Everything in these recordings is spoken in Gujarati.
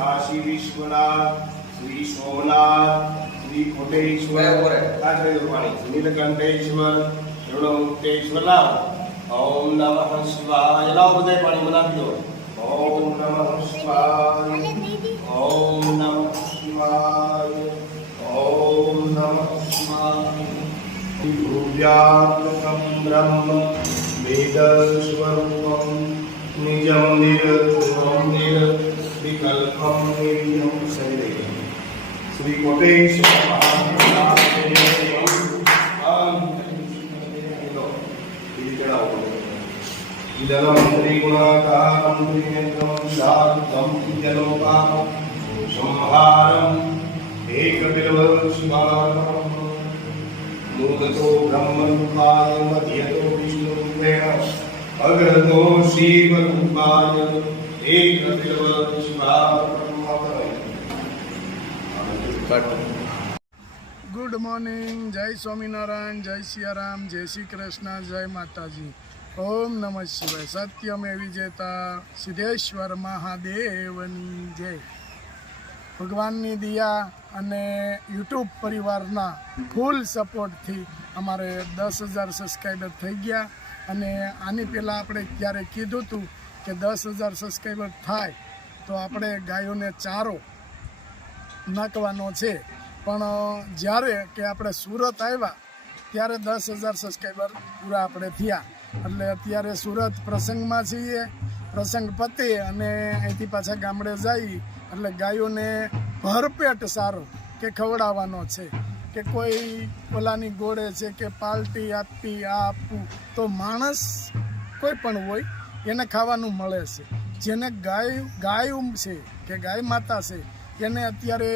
काशी विश्वनाथ श्री सोमनाथ श्री कोटेश्वर नीलकंठेश्वर ऋणमुक्तेश्वर ओम नमः शिवाय लाओ बधाई पानी बना दो ओम नमः शिवाय ओम नमः शिवाय ओम नमः शिवाय भूव्यात्मकं ब्रह्म वेदस्वरूपं निजं निरतं विकल्पं निर्यं शरीरं श्री कोटेश्वर जलमंत्री गुणाकारं त्रिनेत्रं शान्तं जलोपानं संहारं एकबिल्वशिवारं मूलतो ब्रह्मरूपाय मध्यतो विष्णुरूपेण अग्रतो शिवरूपाय ગુડ મોર્નિંગ, જય સ્વામિનારાયણ, જય સિયારામ, જય શ્રી કૃષ્ણ, જય માતાજી. ઓમ નમઃ શિવાય. સત્યમે વિજેતા સિદ્ધેશ્વર મહાદેવની જય. ભગવાનની દયા અને યુટ્યુબ પરિવારના ફૂલ સપોર્ટથી અમારે 10,000 સબસ્ક્રાઈબર થઈ ગયા. અને આની પહેલાં આપણે ત્યારે કીધું હતું કે 10,000 સબસ્ક્રાઈબર થાય તો આપણે ગાયોને ચારો નાખવાનો છે. પણ જ્યારે કે આપણે સુરત આવ્યા ત્યારે 10,000 સબસ્ક્રાઈબર પૂરા આપણે થયા. એટલે અત્યારે સુરત પ્રસંગમાં છીએ. પ્રસંગ પતે અને અહીંથી પાછા ગામડે જઈ એટલે ગાયોને ભરપેટ સારો કે ખવડાવવાનો છે. કે કોઈ ઓલાની ગોળે છે કે પાલટી આપવી આ આપવું તો માણસ કોઈ પણ હોય એને ખાવાનું મળે છે. જેને ગાય છે કે ગાય માતા છે એને અત્યારે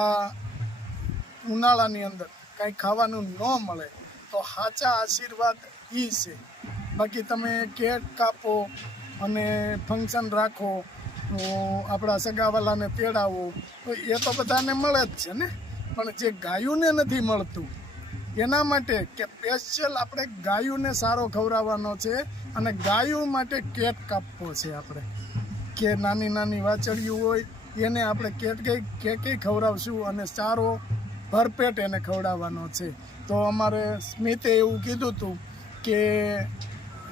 આ ઉનાળાની અંદર કાંઈ ખાવાનું ન મળે તો સાચા આશીર્વાદ એ છે. બાકી તમે કેક કાપો અને ફંક્શન રાખો આપણા સગાવાલાને તેડાવો તો એ તો બધાને મળે જ છે ને. પણ જે ગાયોને નથી મળતું એના માટે કે સ્પેશિયલ આપણે ગાયોને સારો ખવડાવવાનો છે. અને ગાયો માટે કેક કાપવો છે આપણે. કે નાની નાની વાછડીઓ હોય એને આપણે કેકે ખવડાવશું અને સારો ભરપેટ એને ખવડાવવાનો છે. તો અમારે સ્મિતે એવું કીધું હતું કે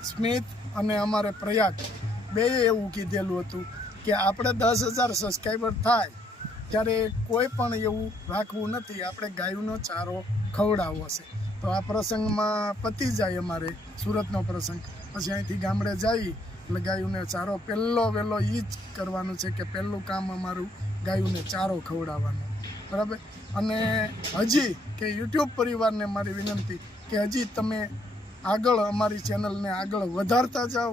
સ્મિત અને અમારે પ્રયાગ બેએ એવું કીધેલું હતું કે આપણે 10,000 સબસ્ક્રાઈબર થાય ત્યારે કોઈ પણ એવું રાખવું નથી, આપણે ગાયોનો ચારો ખવડાવવો છે. તો આ પ્રસંગમાં પતી જાય અમારે સુરતનો પ્રસંગ, પછી અહીંથી ગામડે જઈ એટલે ગાયોને ચારો પહેલો વહેલો એ જ કરવાનું છે કે પહેલું કામ અમારું ગાયોને ચારો ખવડાવવાનો, બરાબર. અને હજી કે યુટ્યુબ પરિવારને મારી વિનંતી કે હજી તમે આગળ અમારી ચેનલને આગળ વધારતા જાઓ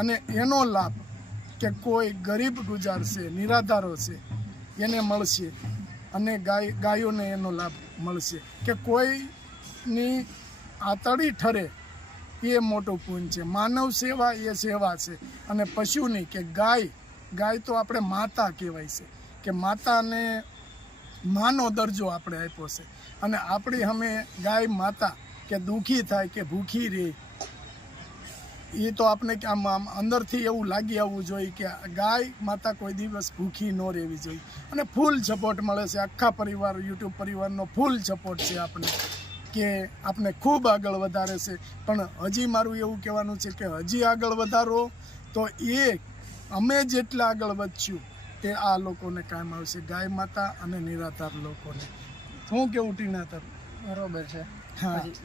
અને એનો લાભ કે કોઈ ગરીબ ગુજાર છે, નિરાધારો છે એને મળશે અને ગાયોને એનો લાભ મળશે. કે કોઈની આતડી ઠરે એ મોટું પુણ્ય છે. માનવ સેવા એ સેવા છે. અને પશુની કે ગાય તો આપણે માતા કહેવાય છે કે માતાને માનો દરજ્જો આપણે આપ્યો છે. અને આપણી અમે ગાય માતા કે દુઃખી થાય કે ભૂખી રહે એ તો આપણે આમ અંદરથી એવું લાગી આવવું જોઈએ કે ગાય માતા કોઈ દિવસ ભૂખી ન રહેવી જોઈએ. અને ફૂલ સપોર્ટ મળે છે આખા પરિવાર, યુટ્યુબ પરિવારનો ફૂલ સપોર્ટ છે આપણે કે આપણે ખૂબ આગળ વધારે છે. પણ હજી મારું એવું કહેવાનું છે કે હજી આગળ વધારો તો એ અમે જેટલા આગળ વધશું તે આ લોકોને કામ આવશે, ગાય માતા અને નિરાધાર લોકોને. શું કેવું ટીના તર? બરોબર છે.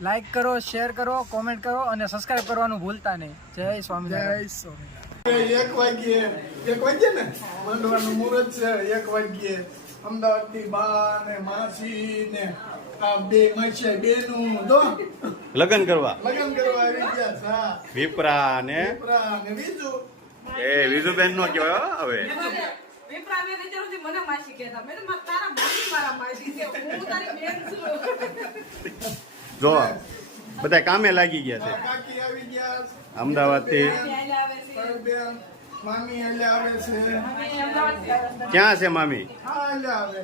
લાઈક કરો, શેર કરો, કોમેન્ટ કરો અને સબસ્ક્રાઇબ કરવાનું ભૂલતા નહીં. જય સ્વામિનારાયણ. જય સ્વામિનારાયણ. 1 વાગ્યે ને મંડવાનું મુહૂર્ત છે. 1 વાગ્યે અમદાવાદથી બા ને માસી ને આ બે માસી બેનું જો લગન કરવા આવી ગયા. હા, વિપરા ને બીજું એ વિજુબેન નો કહેવાય હવે જો બધા કામે લાગી ગયા છે કાકી આવી ગયા. અમદાવાદથી. બેન, મામી એટલે આવે છે. ક્યાં છે મામી? હા એટલે આવે.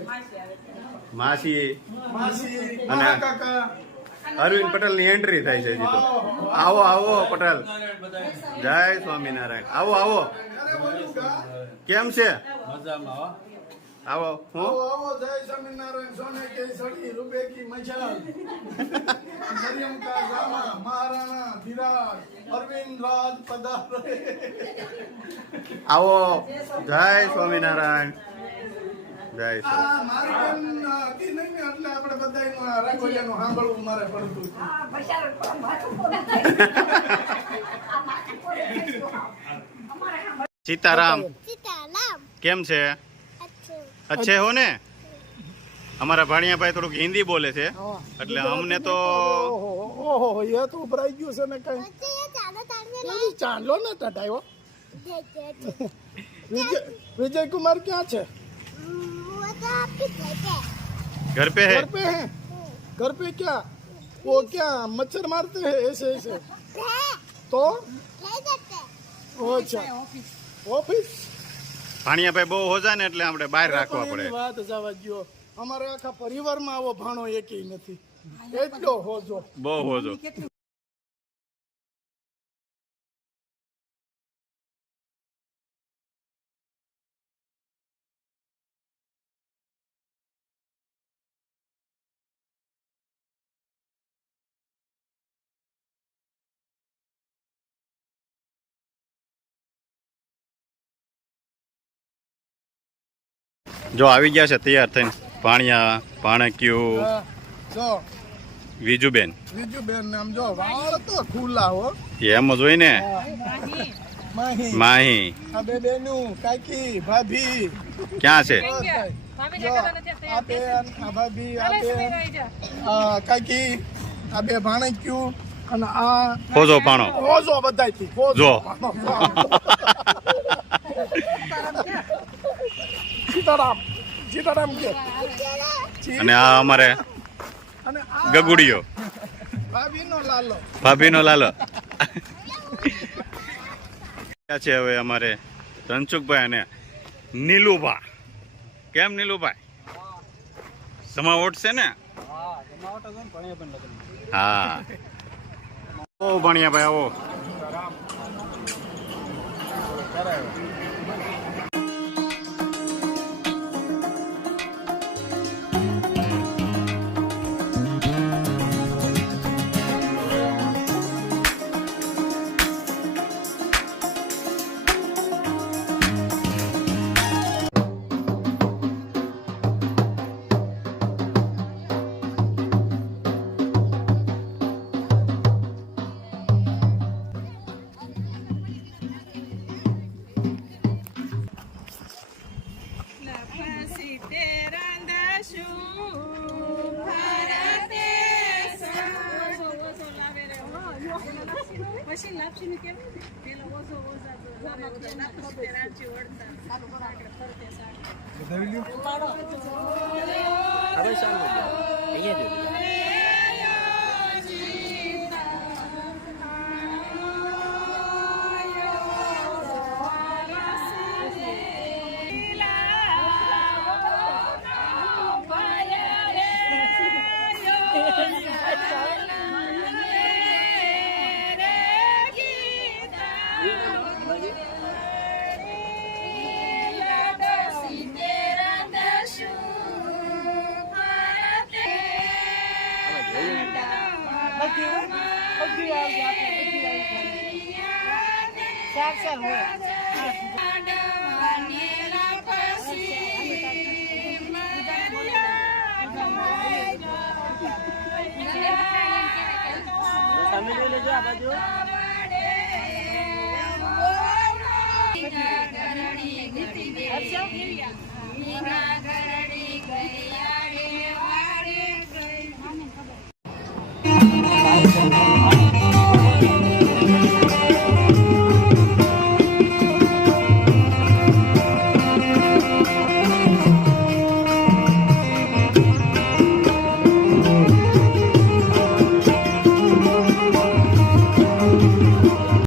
માસી માસી, અને કાકા. અરવિંદ પટેલ ની એન્ટ્રી થાય છે હજી તો. આવો આવો પટેલ. જય સ્વામિનારાયણ. આવો આવો. અરે બોલું કા? કેમ છે? આવો હું આવો આવો, જય સ્વામિનારાયણ. સોને કે સડી રૂપે કી મશાલ. મરિયમ કા ગામા મહારાણા ધીરાજ અરવિંદ રાજ પધારે. આવો. જય સ્વામિનારાયણ. જય સ્વામિનારાયણ. આ મારી બેન હતી નહીં ને એટલે આપણે બધાયનું આ રાખોલિયાનું સાંભળવું મારે પડતું હતું. સીતારામ સીતારામ કેમ છે? અચ્છું અચ્છે હો ને? અમારા ભાણિયાભાઈ થોડુંક હિન્દી બોલે છે એટલે અમને તો ઓહો એ તો ઉભરાઈ ગયું છે ને કઈ પછી એ ચાલો તારને ચાંદલો ને ટટાયો. લે विजय कुमार क्या है? वो तो आपकी है ઘર पे है. घर पे हैं. घर पे क्या? वो क्या मच्छर मारते हैं ऐसे ऐसे तो ले जाते वो अच्छा ऑफिस ભાણિયાભાઈ બહુ હોજા ને એટલે આપણે બહાર રાખવા પડે. એની વાત જવા દ્યો. અમારે આખા પરિવારમાં આવો ભાણો એકેય નથી. એટલો હોજો. બહુ હોજો. જો આવી ગયા છે તૈયાર થઈને ભાણિયા ભાણક્યું જો વિજુબેન. બીજું નામ જો વાળ તો ખુલ્લા હો. એમ જ હોય ને. માહી માહી આ બે બેનું કાકી ભાભી ક્યાં છે? જો આ બેન આ ભાભી આ બેન આ કાકી આ બે ભાણક્યું અને આ હોજો પાણો. હોજો બધાયથી હોજો જો. સીતારામ સીતારામ કે અને આ અમારે અને આ ગગુડીઓ ભાભીનો લાલો ભાભીનો લાલો. ક્યાં છે હવે અમારે ધનસુખભાઈ અને નીલુભા. કેમ નીલુભાઈ? સમાવટ છે ને? હા. ઓ ભણિયાભાઈ આવો. મશીન લાપસી નું કેમ પેલો ઓછો રાંચી તમે લઈ લેજો આ બાજુ.